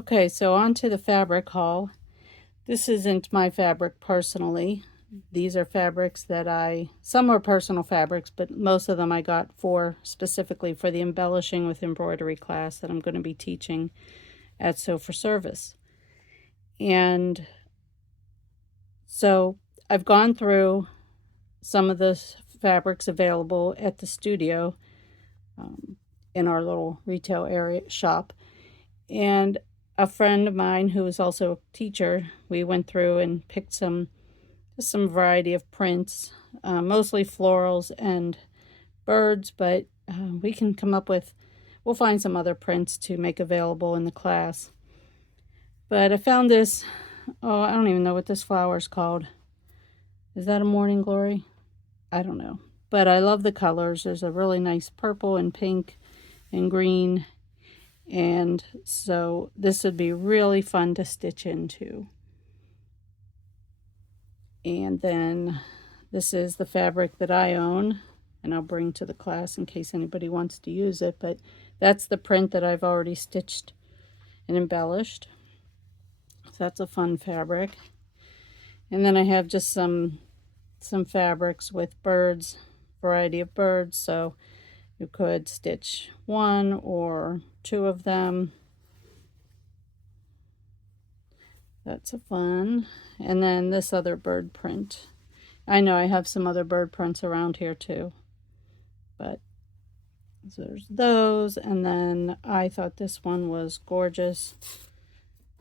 Okay, so on to the fabric haul. This isn't my fabric personally. These are fabrics that some are personal fabrics, but most of them I got specifically for the embellishing with embroidery class that I'm going to be teaching at Sew for Service. And so I've gone through some of the fabrics available at the studio in our little retail area shop. And a friend of mine who is also a teacher, we went through and picked some variety of prints, mostly florals and birds, but we can we'll find some other prints to make available in the class. But I found this, I don't even know what this flower is called. Is that a morning glory? I don't know. But I love the colors. There's a really nice purple and pink and green. And so this would be really fun to stitch into. And then this is the fabric that I own, and I'll bring to the class in case anybody wants to use it. But that's the print that I've already stitched and embellished. So that's a fun fabric. And then I have just some fabrics with birds, variety of birds. So you could stitch one or two of them. That's a fun. And then this other bird print. I know I have some other bird prints around here too. But so there's those. And then I thought this one was gorgeous.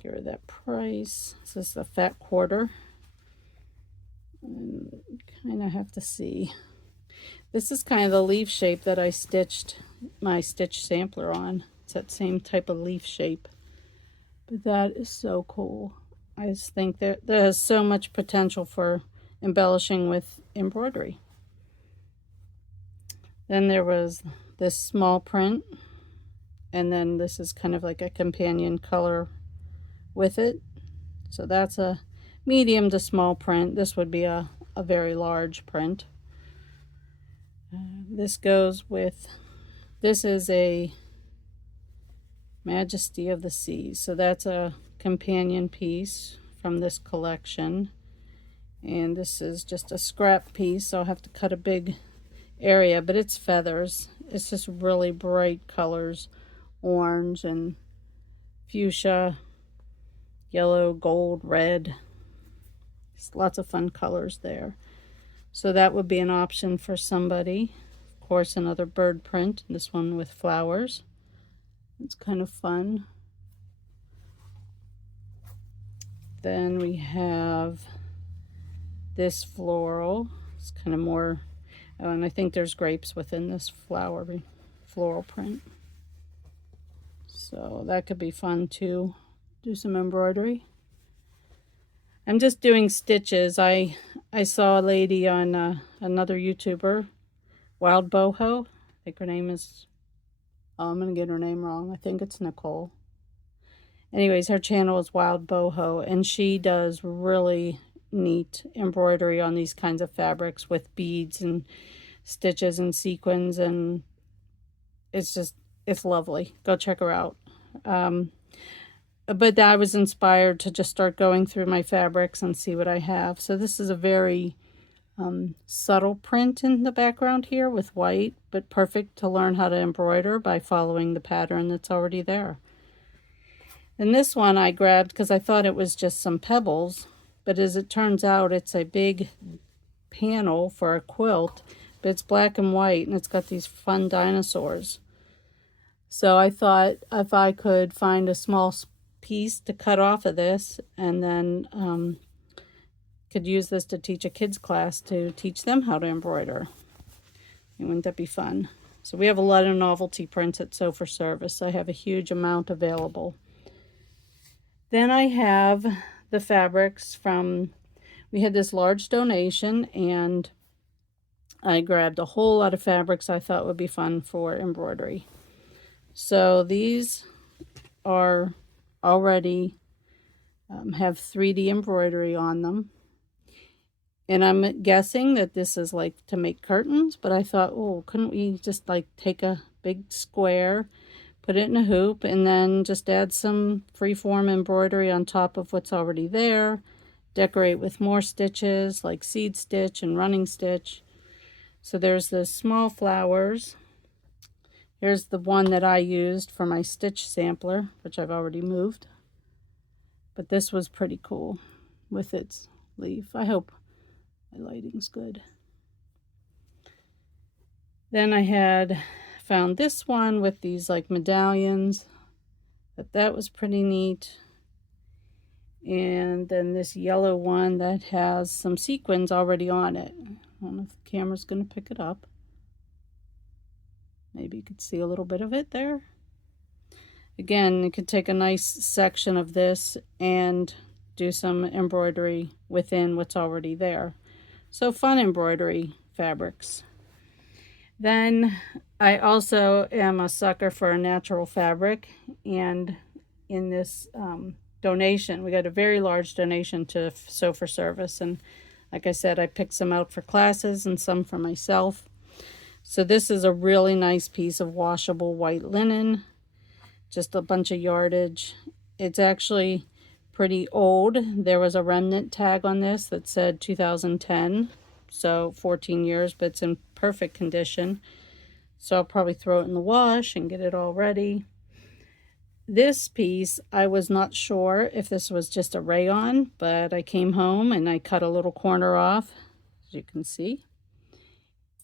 Give her that price. This is the fat quarter. And kind of have to see. This is kind of the leaf shape that I stitched my stitch sampler on. It's that same type of leaf shape. But that is so cool. I just think that there has so much potential for embellishing with embroidery. Then there was this small print, and then this is kind of like a companion color with it. So that's a medium to small print. This would be a very large print. This goes with, this is a Majesty of the Seas. So that's a companion piece from this collection. And this is just a scrap piece, so I'll have to cut a big area, but it's feathers. It's just really bright colors, orange and fuchsia, yellow, gold, red. Just lots of fun colors there. So that would be an option for somebody. Of course, another bird print, this one with flowers. It's kind of fun. Then we have this floral. It's kind of more, and I think there's grapes within this floral print. So that could be fun to do some embroidery. I'm just doing stitches. I saw a lady on another YouTuber, Wild Boho. I think her name is, I'm going to get her name wrong. I think it's Nicole. Anyways, her channel is Wild Boho, and she does really neat embroidery on these kinds of fabrics with beads and stitches and sequins, and it's lovely. Go check her out. But I was inspired to just start going through my fabrics and see what I have. So this is a very subtle print in the background here with white, but perfect to learn how to embroider by following the pattern that's already there. And this one I grabbed because I thought it was just some pebbles, but as it turns out, it's a big panel for a quilt, but it's black and white, and it's got these fun dinosaurs. So I thought if I could find a small piece to cut off of this, and then could use this to teach a kids class to teach them how to embroider. And wouldn't that be fun? So we have a lot of novelty prints at Sew for Service. I have a huge amount available. Then I have the fabrics from, we had this large donation, and I grabbed a whole lot of fabrics I thought would be fun for embroidery. So these are already have 3D embroidery on them. And I'm guessing that this is like to make curtains, but I thought, oh, couldn't we just like take a big square, put it in a hoop, and then just add some freeform embroidery on top of what's already there. Decorate with more stitches like seed stitch and running stitch. So there's the small flowers. Here's the one that I used for my stitch sampler, which I've already moved. But this was pretty cool with its leaf. I hope my lighting's good. Then I had found this one with these like medallions, but that was pretty neat. And then this yellow one that has some sequins already on it. I don't know if the camera's going to pick it up. Maybe you could see a little bit of it there. Again, you could take a nice section of this and do some embroidery within what's already there. So fun embroidery fabrics. Then I also am a sucker for a natural fabric, and in this donation, we got a very large donation to Sew for Service, and like I said, I picked some out for classes and some for myself. So this is a really nice piece of washable white linen, just a bunch of yardage. It's actually pretty old. There was a remnant tag on this that said 2010, so 14 years, but it's in perfect condition. So I'll probably throw it in the wash and get it all ready. This piece, I was not sure if this was just a rayon, but I came home and I cut a little corner off, as you can see,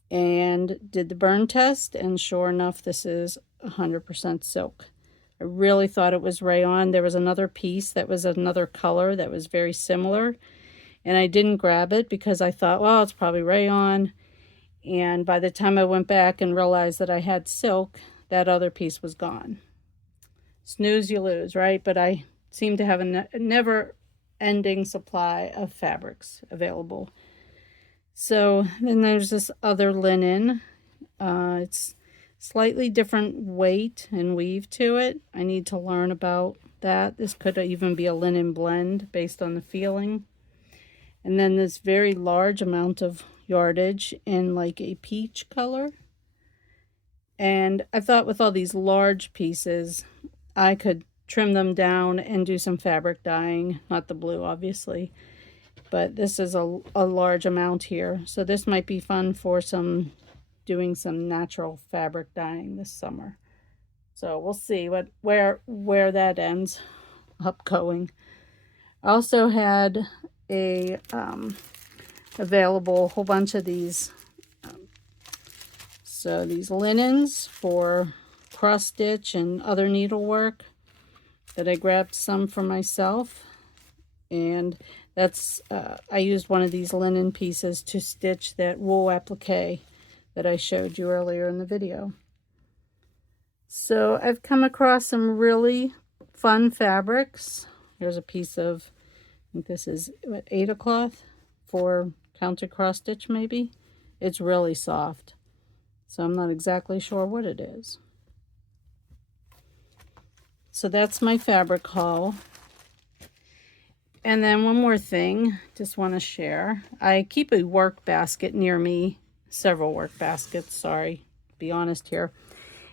and did the burn test, and sure enough, this is 100% silk. I really thought it was rayon. There was another piece that was another color that was very similar, and I didn't grab it because I thought, well, it's probably rayon. And by the time I went back and realized that I had silk, that other piece was gone. Snooze, you lose, right? But I seem to have a never-ending supply of fabrics available. So then there's this other linen. It's slightly different weight and weave to it. I need to learn about that. This could even be a linen blend based on the feeling. And then this very large amount of yardage in like a peach color. And I thought with all these large pieces, I could trim them down and do some fabric dyeing, not the blue obviously, but this is a large amount here. So this might be fun for doing some natural fabric dyeing this summer. So we'll see where that ends up going. I also had a available whole bunch of these. So these linens for cross stitch and other needlework that I grabbed some for myself, and that's I used one of these linen pieces to stitch that wool applique that I showed you earlier in the video. So I've come across some really fun fabrics. Here's a piece of, I think this is what, Aida cloth for counter cross stitch maybe. It's really soft, so I'm not exactly sure what it is. So that's my fabric haul. And then one more thing, just want to share. I keep a work basket near me, several work baskets, sorry, be honest here.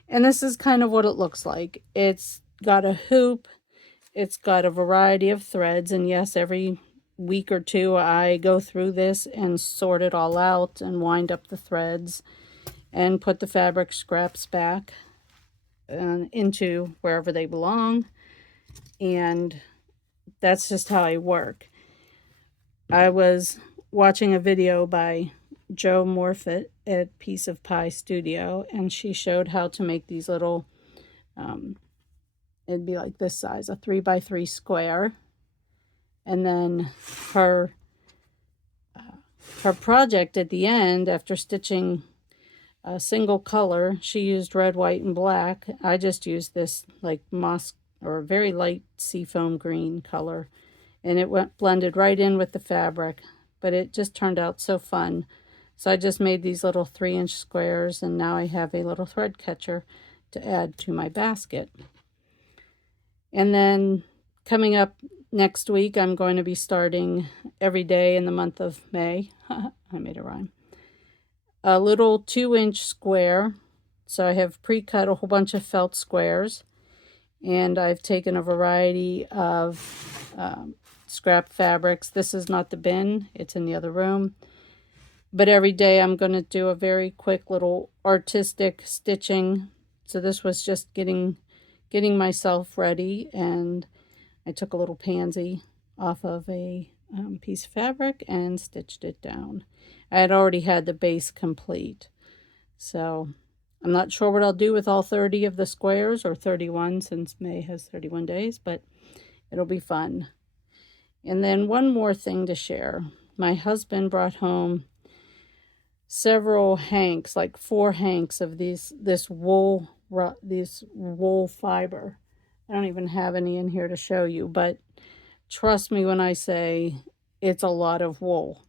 And this is kind of what it looks like. It's got a hoop, it's got a variety of threads, and yes, every week or two I go through this and sort it all out and wind up the threads and put the fabric scraps back into wherever they belong, and that's just how I work. I was watching a video by Jo Morfitt at Piece of Pie Studio, and she showed how to make these little it'd be like this size, a 3x3 square, and then her project at the end, after stitching a single color, she used red, white, and black. I just used this like moss or very light seafoam green color, and it blended right in with the fabric, but it just turned out so fun. So I just made these little 3-inch squares, and now I have a little thread catcher to add to my basket. And then coming up next week, I'm going to be starting every day in the month of May. I made a rhyme. A little 2-inch square So I have pre-cut a whole bunch of felt squares, and I've taken a variety of scrap fabrics. This is not the bin, it's in the other room. But every day I'm going to do a very quick little artistic stitching. So this was just getting myself ready, and I took a little pansy off of a piece of fabric and stitched it down. I had already had the base complete. So I'm not sure what I'll do with all 30 of the squares, or 31 since May has 31 days, but it'll be fun. And then one more thing to share. My husband brought home several hanks, like 4 hanks of this wool fiber. I don't even have any in here to show you, but trust me when I say it's a lot of wool.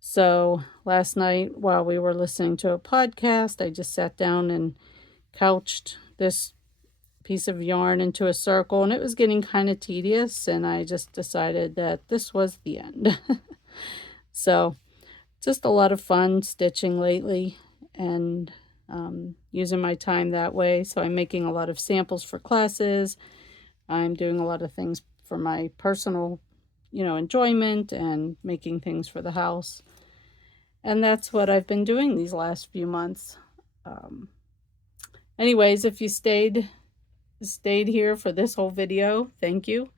So last night while we were listening to a podcast, I just sat down and couched this piece of yarn into a circle, and it was getting kind of tedious, and I just decided that this was the end. So just a lot of fun stitching lately, and using my time that way. So I'm making a lot of samples for classes. I'm doing a lot of things for my personal, enjoyment, and making things for the house. And that's what I've been doing these last few months. Anyways, if you stayed here for this whole video, thank you.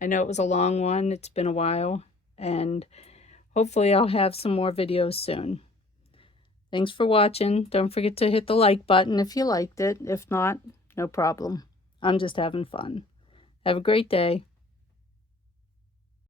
I know it was a long one. It's been a while, and hopefully I'll have some more videos soon. Thanks for watching. Don't forget to hit the like button if you liked it. If not, no problem. I'm just having fun. Have a great day.